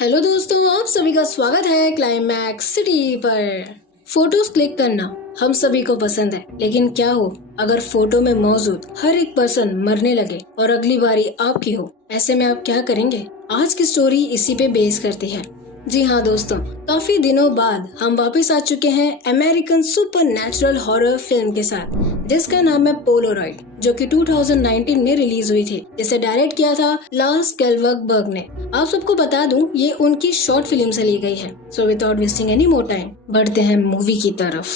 Hello दोस्तों, आप सभी का स्वागत है क्लाइमैक्स सिटी पर। फोटोज क्लिक करना हम सभी को पसंद है, लेकिन क्या हो अगर फोटो में मौजूद हर एक पर्सन मरने लगे और अगली बारी आपकी हो? ऐसे में आप क्या करेंगे? आज की स्टोरी इसी पे बेस करती है। जी हाँ दोस्तों, काफी दिनों बाद हम वापस आ चुके हैं अमेरिकन सुपरनैचुरल हॉरर फिल्म के साथ, जिसका नाम है पोलोरॉइड, जो कि 2019 में रिलीज हुई थी, जिसे डायरेक्ट किया था लार्स केल्वगबर्ग ने। आप सबको बता दूं, ये उनकी शॉर्ट फिल्म से ली गई है। So without wasting any more time, बढ़ते हैं मूवी की तरफ।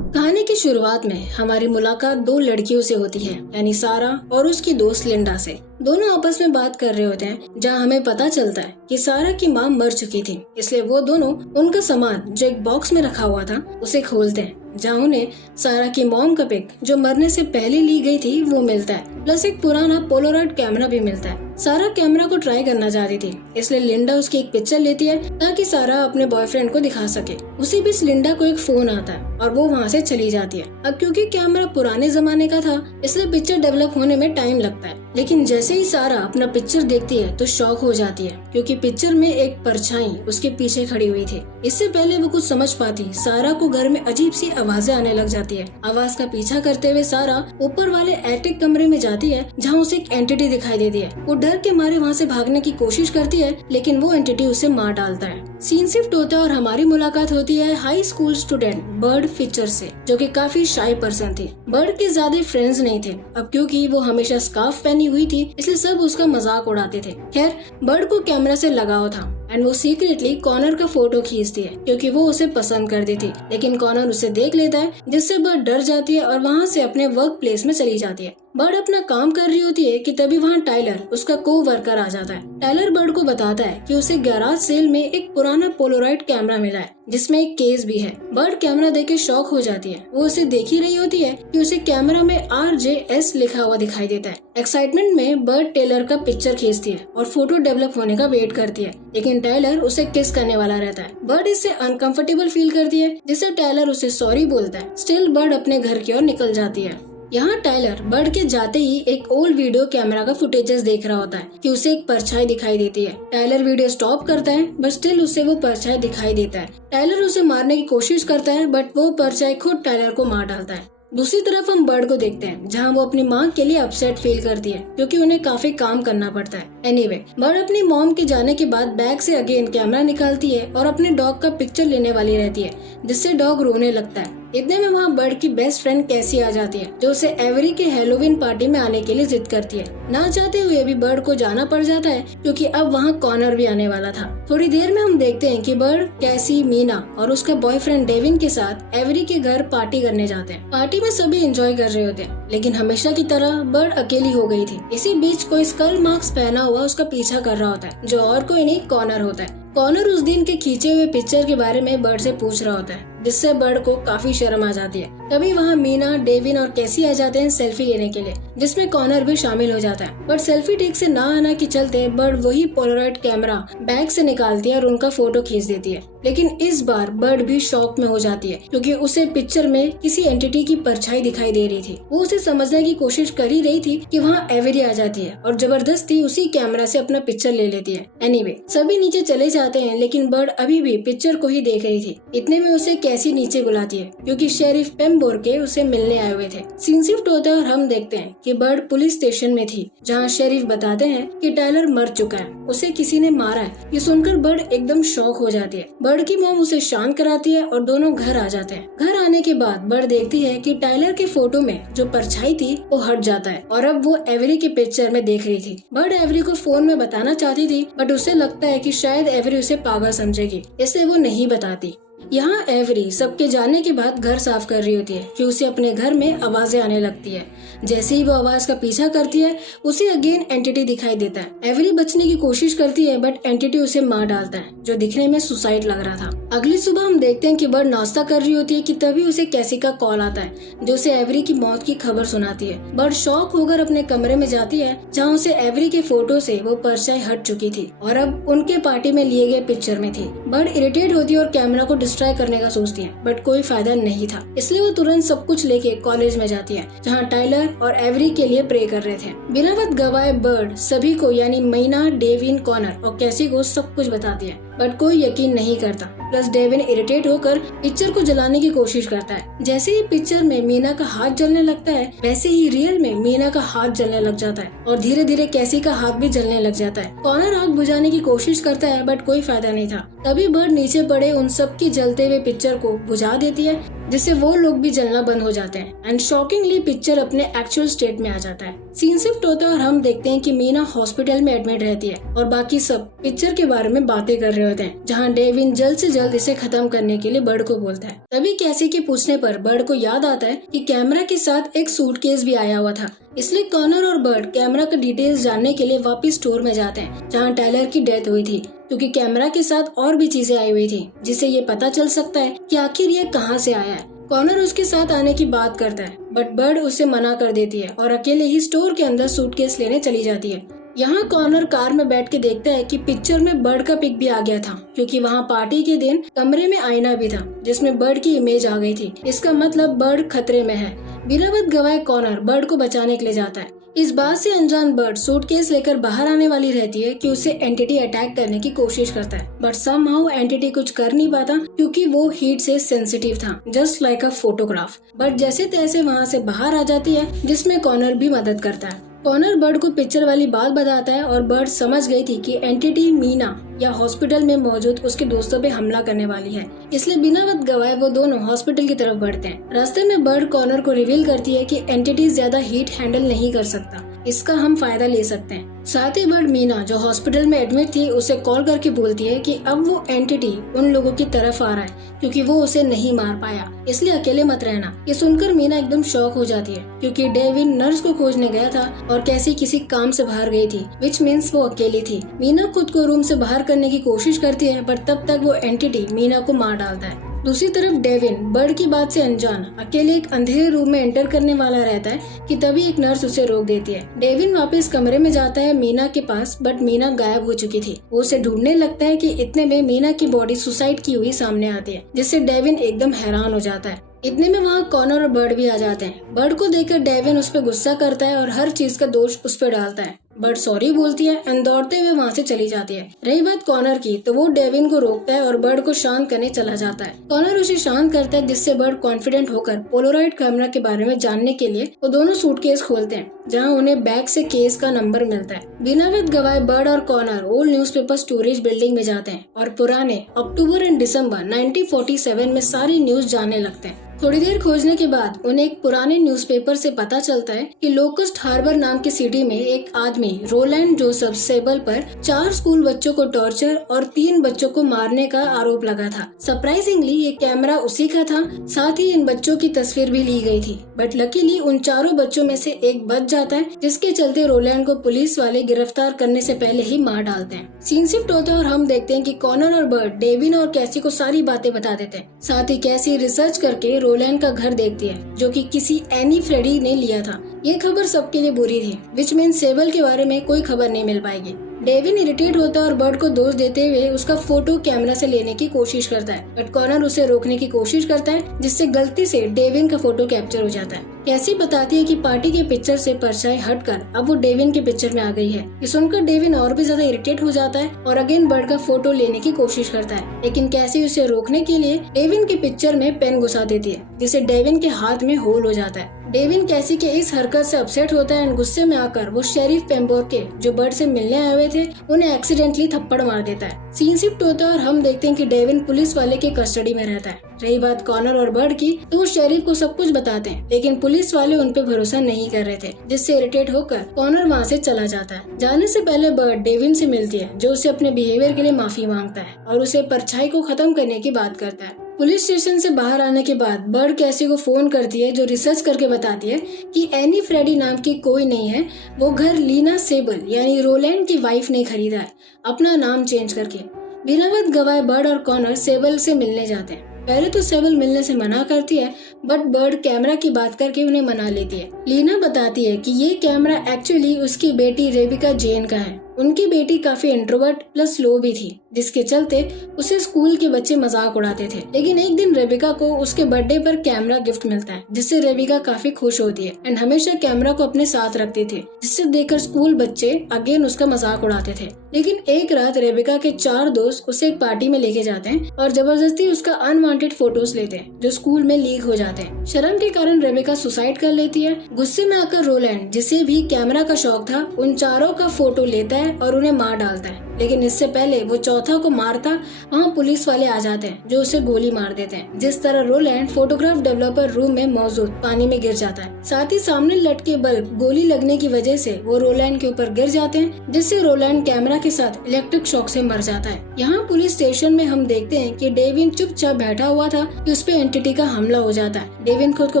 कहानी की शुरुआत में हमारी मुलाकात दो लड़कियों से होती है, यानी सारा और उसकी दोस्त लिंडा से। दोनों आपस में बात कर रहे होते हैं, जहां हमें पता चलता है कि सारा की मां मर चुकी थी, इसलिए वो दोनों उनका सामान जो एक बॉक्स में रखा हुआ था उसे खोलते हैं, जहां उन्हें सारा की मॉम का पिक जो मरने से पहले ली गई थी वो मिलता है, प्लस एक पुराना पोलोरॉइड कैमरा भी मिलता है। सारा कैमरा को ट्राई करना चाहती थी, इसलिए लिंडा उसकी एक पिक्चर लेती है ताकि सारा अपने बॉयफ्रेंड को दिखा सके। उसी बीच लिंडा को एक फोन आता है और वो वहाँ से चली जाती है। अब क्योंकि कैमरा पुराने जमाने का था, इसलिए पिक्चर डेवलप होने में टाइम लगता है, लेकिन जैसे ही सारा अपना पिक्चर देखती है तो शॉक हो जाती है, क्योंकि पिक्चर में एक परछाई उसके पीछे खड़ी हुई थी। इससे पहले वो कुछ समझ पाती, सारा को घर में अजीब सी आवाजें आने लग जाती है। आवाज का पीछा करते हुए सारा ऊपर वाले एटिक कमरे में जाती है, जहाँ उसे एक एंटिटी दिखाई देती है। वो डर के मारे वहाँ से भागने की कोशिश करती है, लेकिन वो एंटिटी उसे मार डालता है। सीन शिफ्ट होता है और हमारी मुलाकात होती है high school student bird feature से, जो कि काफी शाई पर्सन थी। बर्ड के ज्यादा फ्रेंड्स नहीं थे, अब क्योंकि वो हमेशा स्कार्फ पहनी हुई थी, इसलिए सब उसका मजाक उड़ाते थे। खैर, बर्ड को कैमरा से लगाव था एंड वो सीक्रेटली कॉर्नर का फोटो खींचती है, क्योंकि वो उसे पसंद करती थी। लेकिन कॉर्नर उसे देख लेता है, जिससे बर्ड डर जाती है और वहाँ से अपने वर्क प्लेस में चली जाती है। बर्ड अपना काम कर रही होती है कि तभी वहाँ टाइलर, उसका को वर्कर, आ जाता है। टाइलर बर्ड को बताता है कि उसे गैराज सेल में एक पुराना पोलोरॉइड कैमरा मिला है, जिसमें एक केस भी है। बर्ड कैमरा देख के शॉक हो जाती है। वो उसे देख ही रही होती है कि उसे कैमरा में RJS लिखा हुआ दिखाई देता है। एक्साइटमेंट में बर्ड टेलर का पिक्चर खींचती है और फोटो डेवलप होने का वेट करती है, लेकिन टाइलर उसे किस करने वाला रहता है। बर्ड इससे अनकंफर्टेबल फील करती है, जिससे टाइलर उसे सॉरी बोलता है। स्टिल बर्ड अपने घर की ओर निकल जाती है। यहाँ टाइलर बर्ड के जाते ही एक ओल्ड वीडियो कैमरा का फुटेजेस देख रहा होता है कि उसे एक परछाई दिखाई देती है। टाइलर वीडियो स्टॉप करता है, बट स्टिल उसे वो परछाई दिखाई देता है। टाइलर उसे मारने की कोशिश करता है, बट वो परछाई खुद टाइलर को मार डालता है। दूसरी तरफ हम बर्ड को देखते हैं, जहाँ वो अपनी माँ के लिए अपसेट फील करती है, क्योंकि उन्हें काफी काम करना पड़ता है। एनीवे, बर्ड अपनी मॉम के जाने के बाद बैग से अगेन कैमरा निकालती है और अपने डॉग का पिक्चर लेने वाली रहती है, जिससे डॉग रोने लगता है। इतने में वहाँ बर्ड की बेस्ट फ्रेंड कैसी आ जाती है, जो उसे एवरी के हैलोवीन पार्टी में आने के लिए जिद करती है। ना चाहते हुए भी बर्ड को जाना पड़ जाता है, क्योंकि अब वहाँ कॉर्नर भी आने वाला था। थोड़ी देर में हम देखते हैं कि बर्ड, कैसी, मीना और उसका बॉयफ्रेंड डेविन के साथ एवरी के घर पार्टी करने जाते हैं। पार्टी में सभी एंजॉय कर रहे होते हैं, लेकिन हमेशा की तरह बर्ड अकेली हो गई थी। इसी बीच कोई स्कल मार्क्स पहना हुआ उसका पीछा कर रहा होता है, जो और कोई नहीं, कॉर्नर होता है। कॉर्नर उस दिन के खींचे हुए पिक्चर के बारे में बर्ड से पूछ रहा होता है, जिससे बर्ड को काफी शर्म आ जाती है। तभी वहाँ मीना, डेविन और कैसी आ जाते हैं सेल्फी लेने के लिए, जिसमें कॉर्नर भी शामिल हो जाता है। बट सेल्फी ठीक से ना आना के चलते बर्ड वही पोलराइड कैमरा बैग से निकालती है और उनका फोटो खींच देती है। लेकिन इस बार बर्ड भी शॉक में हो जाती है, क्योंकि उसे पिक्चर में किसी एंटिटी की परछाई दिखाई दे रही थी। वो उसे समझने की कोशिश कर ही रही थी कि वहाँ एवरी आ जाती है और जबरदस्ती उसी कैमरा से अपना पिक्चर ले लेती है। एनीवे, सभी नीचे चले जाते हैं, लेकिन बर्ड अभी भी पिक्चर को ही देख रही थी। इतने में उसे कैसी नीचे बुलाती है, क्योंकि शेरिफ पेम्बोर्के उसे मिलने आए हुए थे। सीन शिफ्ट होता है और हम देखते हैं कि बर्ड पुलिस स्टेशन में थी, जहाँ शेरिफ बताते हैं कि टाइलर मर चुका है, उसे किसी ने मारा है। ये सुनकर बर्ड एकदम शॉक हो जाती है। बर्ड की मॉम उसे शांत कराती है और दोनों घर आ जाते हैं। घर आने के बाद बर्ड देखती है कि टाइलर के फोटो में जो परछाई थी वो हट जाता है और अब वो एवरी के पिक्चर में देख रही थी। बर्ड एवरी को फोन में बताना चाहती थी, बट उसे लगता है कि शायद एवरी उसे पागल समझेगी, इसलिए वो नहीं बताती। यहाँ एवरी सबके जाने के बाद घर साफ कर रही होती है कि उसे अपने घर में आवाजें आने लगती है। जैसे ही वो आवाज का पीछा करती है, उसे अगेन एंटिटी दिखाई देता है। एवरी बचने की कोशिश करती है, बट एंटिटी उसे मार डालता है, जो दिखने में सुसाइड लग रहा था। अगली सुबह हम देखते हैं कि बर्ड नाश्ता कर रही होती है कि तभी उसे कैसी का कॉल आता है, जो उसे एवरी की मौत की खबर सुनाती है। बर्ड शॉक होकर अपने कमरे में जाती है, जहाँ उसे एवरी के फोटो से वो परछाई हट चुकी थी और अब उनके पार्टी में लिए गए पिक्चर में थी। बर्ड इरिटेट होती है और कैमरा को डिस्ट्रॉय करने का सोचती है, बट कोई फायदा नहीं था। इसलिए वो तुरंत सब कुछ लेके कॉलेज में जाती है, जहाँ टाइलर और एवरी के लिए प्रे कर रहे थे। बिना वक्त गवाए बर्ड सभी को यानी मीना, डेविन, कॉनर और कैसी को सब कुछ बताती है, बट कोई यकीन नहीं करता। प्लस डेविन इरिटेट होकर पिक्चर को जलाने की कोशिश करता है। जैसे ही पिक्चर में मीना का हाथ जलने लगता है, वैसे ही रियल में मीना का हाथ जलने लग जाता है और धीरे धीरे कैसी का हाथ भी जलने लग जाता है। कॉनर आग बुझाने की कोशिश करता है, बट कोई फायदा नहीं था। तभी बर्ड नीचे पड़े उन सब की जलते हुए पिक्चर को बुझा देती है, जिससे वो लोग भी जलना बंद हो जाते हैं एंड शॉकिंगली पिक्चर अपने एक्चुअल स्टेट में आ जाता है। सीन शिफ्ट होता है और हम देखते हैं कि मीना हॉस्पिटल में एडमिट रहती है और बाकी सब पिक्चर के बारे में बातें कर रहे होते हैं, जहाँ डेविन जल्द से जल्द इसे खत्म करने के लिए बर्ड को बोलता है। तभी कैसी के पूछने पर बर्ड को याद आता है कि कैमरा के साथ एक सूटकेस भी आया हुआ था। इसलिए कॉनर और बर्ड कैमरा का डिटेल्स जानने के लिए वापस स्टोर में जाते हैं, जहाँ टाइलर की डेथ हुई थी, क्योंकि कैमरा के साथ और भी चीजें आई हुई थी, जिससे ये पता चल सकता है कि आखिर ये कहाँ से आया है। कॉनर उसके साथ आने की बात करता है, बट बर्ड उसे मना कर देती है और अकेले ही स्टोर के अंदर सूटकेस लेने चली जाती है। यहाँ कॉनर कार में बैठ के देखता है कि पिक्चर में बर्ड का पिक भी आ गया था, क्योंकि वहाँ पार्टी के दिन कमरे में आईना भी था जिसमें बर्ड की इमेज आ गई थी। इसका मतलब बर्ड खतरे में है। बिना वक्त गवाए कॉनर बर्ड को बचाने के लिए जाता है। इस बात से अनजान बर्ड सूटकेस लेकर बाहर आने वाली रहती है कि उसे एंटिटी अटैक करने की कोशिश करता है, बट समहाउ एंटिटी कुछ कर नहीं पाता क्योंकि वो हीट से सेंसिटिव था, just like a photograph. But जैसे तैसे वहाँ से बाहर आ जाती है, जिसमें कॉनर भी मदद करता है। कॉनर बर्ड को पिक्चर वाली बात बताता है और बर्ड समझ गई थी कि एंटिटी मीना या हॉस्पिटल में मौजूद उसके दोस्तों पे हमला करने वाली है, इसलिए बिना वक्त गवाए वो दोनों हॉस्पिटल की तरफ बढ़ते हैं। रास्ते में बर्ड कॉनर को रिवील करती है कि एंटिटी ज्यादा हीट हैंडल नहीं कर सकता, इसका हम फायदा ले सकते हैं। साथ ही बर्ड मीना जो हॉस्पिटल में एडमिट थी उसे कॉल करके बोलती है कि अब वो एंटिटी उन लोगों की तरफ आ रहा है, क्योंकि वो उसे नहीं मार पाया, इसलिए अकेले मत रहना। ये सुनकर मीना एकदम शॉक हो जाती है, क्योंकि डेविन नर्स को खोजने गया था और कैसी किसी काम से बाहर गई थी, विच मीन्स वो अकेली थी। मीना खुद को रूम से बाहर करने की कोशिश करती है, पर तब तक वो एंटिटी मीना को मार डालता है। दूसरी तरफ डेविन बर्ड की बात से अनजान अकेले एक अंधेरे रूम में एंटर करने वाला रहता है कि तभी एक नर्स उसे रोक देती है। डेविन वापस कमरे में जाता है मीना के पास, बट मीना गायब हो चुकी थी। वो उसे ढूंढने लगता है कि इतने में मीना की बॉडी सुसाइड की हुई सामने आती है, जिससे डेविन एकदम हैरान हो जाता है। इतने में वहाँ कॉनर और बर्ड भी आ जाते हैं। बर्ड को देखकर डेविन उस पर गुस्सा करता है और हर चीज का दोष उस पर डालता है। बर्ड सॉरी बोलती है एंड दौड़ते हुए वहाँ से चली जाती है। रही बात कॉनर की, तो वो डेविन को रोकता है और बर्ड को शांत करने चला जाता है। कॉनर उसे शांत करता है, जिससे बर्ड कॉन्फिडेंट होकर पोलराइड कैमरा के बारे में जानने के लिए वो दोनों सूटकेस खोलते हैं, जहाँ उन्हें बैग से केस का नंबर मिलता है। बिना वक्त गवाए बर्ड और Connor old newspaper storage building में जाते हैं और पुराने अक्टूबर एंड दिसंबर 1947 में सारी न्यूज जानने लगते हैं। थोड़ी देर खोजने के बाद उन्हें एक पुराने न्यूज़पेपर से पता चलता है कि लोकस्ट हार्बर नाम की सिटी में एक आदमी रोलैंड जोसेफ सेबल पर 4 स्कूल बच्चों को टॉर्चर और 3 बच्चों को मारने का आरोप लगा था। सरप्राइजिंगली ये कैमरा उसी का था, साथ ही इन बच्चों की तस्वीर भी ली गई थी, बट लकीली उन चारों बच्चों में से एक बच जाता है, जिसके चलते रोलैंड को पुलिस वाले गिरफ्तार करने से पहले ही मार डालते हैं। सीन शिफ्ट होता है और हम देखते हैं कि कॉनर और बर्ड डेविन और कैसी को सारी बातें बता देते हैं। साथ ही कैसी रिसर्च करके रोलैंड का घर देखती है, जो कि किसी एनी फ्रेडी ने लिया था। ये खबर सबके लिए बुरी थी, विच मीन सेबल के बारे में कोई खबर नहीं मिल पाएगी। डेविन इरिटेट होता है और बर्ड को दोष देते हुए उसका फोटो कैमरा से लेने की कोशिश करता है, बट कॉनर उसे रोकने की कोशिश करता है, जिससे गलती से डेविन का फोटो कैप्चर हो जाता है। कैसी बताती है कि पार्टी के पिक्चर से परछाई हटकर अब वो डेविन के पिक्चर में आ गई है। ये सुनकर डेविन और भी ज्यादा इरिटेट हो जाता है और अगेन बर्ड का फोटो लेने की कोशिश करता है, लेकिन कैसी उसे रोकने के लिए डेविन के पिक्चर में पेन घुसा देती है, जिससे डेविन के हाथ में होल हो जाता है। डेविन कैसी के इस हरकत से अपसेट होता है एंड गुस्से में आकर वो शेरिफ पेम्बोर के जो बर्ड से मिलने आए हुए थे उन्हें एक्सीडेंटली थप्पड़ मार देता है। सीन शिफ्ट होता है और हम देखते हैं कि डेविन पुलिस वाले के कस्टडी में रहता है। रही बात कॉनर और बर्ड की, तो वो शेरिफ को सब कुछ बताते हैं, लेकिन पुलिस वाले उन पे भरोसा नहीं कर रहे थे, जिससे इरिटेट होकर कॉनर वहाँ से चला जाता है। जाने से पहले बर्ड डेविन से मिलती है, जो उसे अपने बिहेवियर के लिए माफी मांगता है और उसे परछाई को खत्म करने की बात करता है। पुलिस स्टेशन से बाहर आने के बाद बर्ड कैसी को फोन करती है, जो रिसर्च करके बताती है कि एनी फ्रेडी नाम की कोई नहीं है। वो घर लीना सेबल यानी रोलैंड की वाइफ ने खरीदा है, अपना नाम चेंज करके। बिना वक्त गवाए बर्ड और कॉनर सेबल से मिलने जाते हैं। पहले तो सेबल मिलने से मना करती है, बट बर्ड कैमरा की बात करके उन्हें मना लेती है। लीना बताती है कि ये कैमरा एक्चुअली उसकी बेटी रेबिका जेन का है। उनकी बेटी काफी इंट्रोवर्ट प्लस लो भी थी, जिसके चलते उसे स्कूल के बच्चे मजाक उड़ाते थे। लेकिन एक दिन रेबिका को उसके बर्थडे पर कैमरा गिफ्ट मिलता है, जिससे रेबिका काफी खुश होती है एंड हमेशा कैमरा को अपने साथ रखती थी, जिससे देखकर स्कूल बच्चे अगेन उसका मजाक उड़ाते थे। लेकिन एक रात रेबिका के 4 दोस्त उसे एक पार्टी में लेके जाते हैं और जबरदस्ती उसका अनवांटेड फोटोज लेते हैं, जो स्कूल में लीक हो जाते हैं। शर्म के कारण रेबिका सुसाइड कर लेती है। गुस्से में आकर रोलैंड, जिसे भी कैमरा का शौक था, उन चारों का फोटो लेता है और उन्हें मार डालता है। लेकिन इससे पहले वो चौथा को मारता, वहाँ पुलिस वाले आ जाते हैं जो उसे गोली मार देते हैं। जिस तरह रोलैंड फोटोग्राफ डेवलपर रूम में मौजूद पानी में गिर जाता है। साथ ही सामने लटके बल्ब गोली लगने की वजह से वो रोलैंड के ऊपर गिर जाते हैं, जिससे रोलैंड कैमरा के साथ इलेक्ट्रिक शॉक से मर जाता है। यहाँ पुलिस स्टेशन में हम देखते हैं कि डेविन चुपचाप बैठा हुआ था कि उस पे एंटिटी का हमला हो जाता है। डेविन खुद को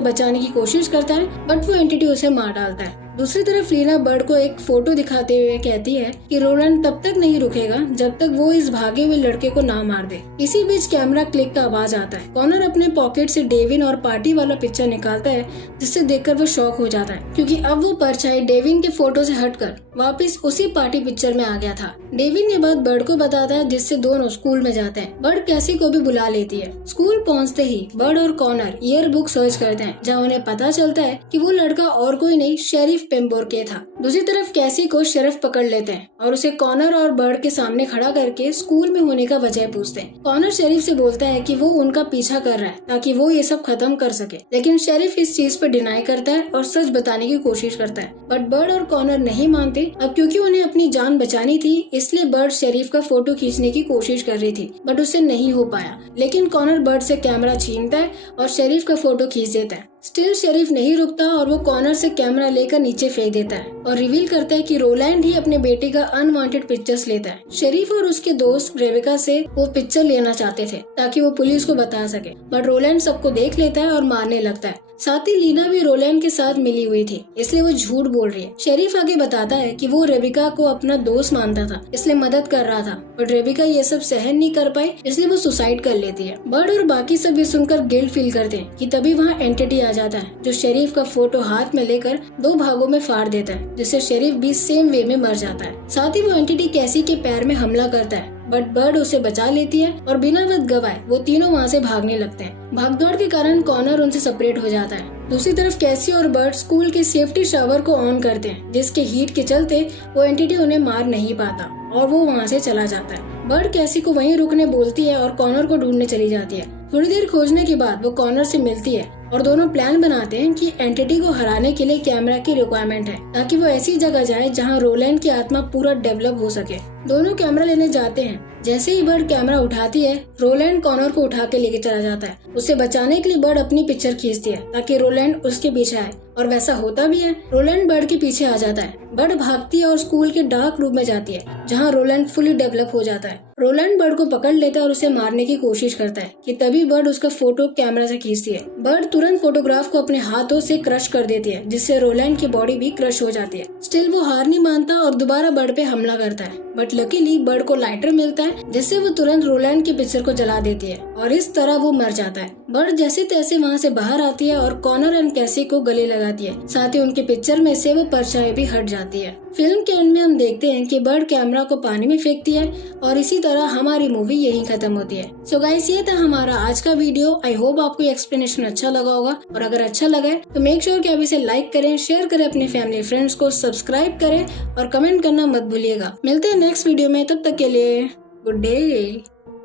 बचाने की कोशिश करता है, बट वो एंटिटी उसे मार डालता है। दूसरी तरफ लीना बर्ड को एक फोटो दिखाते हुए कहती है कि रोलैंड तब तक नहीं रुकेगा जब तक वो इस भागे हुए लड़के को ना मार दे। इसी बीच कैमरा क्लिक का आवाज आता है। कॉनर अपने पॉकेट से डेविन और पार्टी वाला पिक्चर निकालता है, जिससे देखकर वो शॉक हो जाता है, क्योंकि अब वो परछाई डेविन के फोटो से हटकर वापस उसी पार्टी पिक्चर में आ गया था। डेविन ये बात बर्ड को बताता है, जिससे दोनों स्कूल में जाते हैं। बर्ड कैसी को भी बुला लेती है। स्कूल पहुँचते ही बर्ड और कॉनर ईयर बुक सर्च करते हैं, जहाँ उन्हें पता चलता है कि वो लड़का और कोई नहीं, शेरिफ पेम्बोर्के था। दूसरी तरफ कैसी को शेरिफ पकड़ लेते हैं और उसे कॉनर और बर्ड के सामने खड़ा करके स्कूल में होने का वजह पूछते हैं। कॉनर शेरिफ से बोलता है कि वो उनका पीछा कर रहा है ताकि वो ये सब खत्म कर सके, लेकिन शेरिफ इस चीज पर डिनाई करता है और सच बताने की कोशिश करता है। बट बर्ड और कॉनर नहीं मानते। अब क्योंकि उन्हें अपनी जान बचानी थी, इसलिए बर्ड शेरिफ का फोटो खींचने की कोशिश कर रही थी, बट उससे नहीं हो पाया। लेकिन कॉनर बर्ड से कैमरा छीनता है और शेरिफ का फोटो खींच देता है। स्टिल शेरिफ नहीं रुकता और वो कॉनर से कैमरा लेकर नीचे फेंक देता है और रिवील करता है कि रोलैंड ही अपने बेटे का अनवांटेड पिक्चर्स लेता है। शेरिफ और उसके दोस्त रेबिका से वो पिक्चर लेना चाहते थे ताकि वो पुलिस को बता सके, बट रोलैंड सबको देख लेता है और मारने लगता है। साथ ही लीना भी रोलैंड के साथ मिली हुई थी, इसलिए वो झूठ बोल रही है। शेरिफ आगे बताता है कि वो रेबिका को अपना दोस्त मानता था, इसलिए मदद कर रहा था, बट रेबिका ये सब सहन नहीं कर पाई, इसलिए वो सुसाइड कर लेती है। बर्ड और बाकी सब ये सुनकर गिल्ट फील करते हैं कि तभी वहाँ एंटिटी आ जाता है, जो शेरिफ का फोटो हाथ में लेकर 2 भागों में फाड़ देता है, जिससे शेरिफ भी सेम वे में मर जाता है। साथ ही वो एंटिटी कैसी के पैर में हमला करता है, बट बर्ड उसे बचा लेती है और बिना वक्त गवाए वो तीनों वहाँ से भागने लगते हैं। भागदौड़ के कारण कॉनर उनसे सेपरेट हो जाता है। दूसरी तरफ कैसी और बर्ड स्कूल के सेफ्टी शावर को ऑन करते हैं, जिसके हीट के चलते वो एंटिटी उन्हें मार नहीं पाता और वो वहाँ से चला जाता है। बर्ड कैसी को वहीं रुकने बोलती है और कॉनर को ढूंढने चली जाती है। थोड़ी देर खोजने के बाद वो कॉनर से मिलती है और दोनों प्लान बनाते हैं कि एंटिटी को हराने के लिए कैमरा की रिक्वायरमेंट है, ताकि वो ऐसी जगह जाए जहां रोलैंड की आत्मा पूरा डेवलप हो सके। दोनों कैमरा लेने जाते हैं। जैसे ही बर्ड कैमरा उठाती है, रोलैंड कॉनर को उठा के लेके चला जाता है। उसे बचाने के लिए बर्ड अपनी पिक्चर खींचती है ताकि रोलैंड उसके पीछे आए, और वैसा होता भी है। रोलैंड बर्ड के पीछे आ जाता है। बर्ड भागती है और स्कूल के डार्क रूम में जाती है, जहाँ रोलैंड फुली डेवलप हो जाता है। रोलैंड बर्ड को पकड़ लेता है और उसे मारने की कोशिश करता है कि तभी बर्ड उसका फोटो कैमरा से खींचती है। बर्ड तुरंत फोटोग्राफ को अपने हाथों से क्रश कर देती है, जिससे रोलैंड की बॉडी भी क्रश हो जाती है। स्टिल वो हार नहीं मानता और दोबारा बर्ड पे हमला करता है, बट लकीली बर्ड को लाइटर मिलता है, जिससे वो तुरंत रोलैंड की पिक्चर को जला देती है और इस तरह वो मर जाता है। बर्ड जैसे तैसे वहाँ से बाहर आती है और कॉनर एंड कैसी को गले लगाती है। साथ ही उनके पिक्चर में से वो परछाई भी हट जाती है। फिल्म के एंड में हम देखते हैं कि बर्ड कैमरा को पानी में फेंकती है और इसी तरह हमारी मूवी यहीं खत्म होती है। सो गाइस, ये था हमारा आज का वीडियो। आई होप आपको ये एक्सप्लेनेशन अच्छा लगा होगा, और अगर अच्छा लगा है तो मेक श्योर कि आप इसे लाइक करें, शेयर करें अपने फैमिली फ्रेंड्स को, सब्सक्राइब करें और कमेंट करना मत भूलिएगा। मिलते हैं नेक्स्ट वीडियो में, तब तक के लिए गुड डे।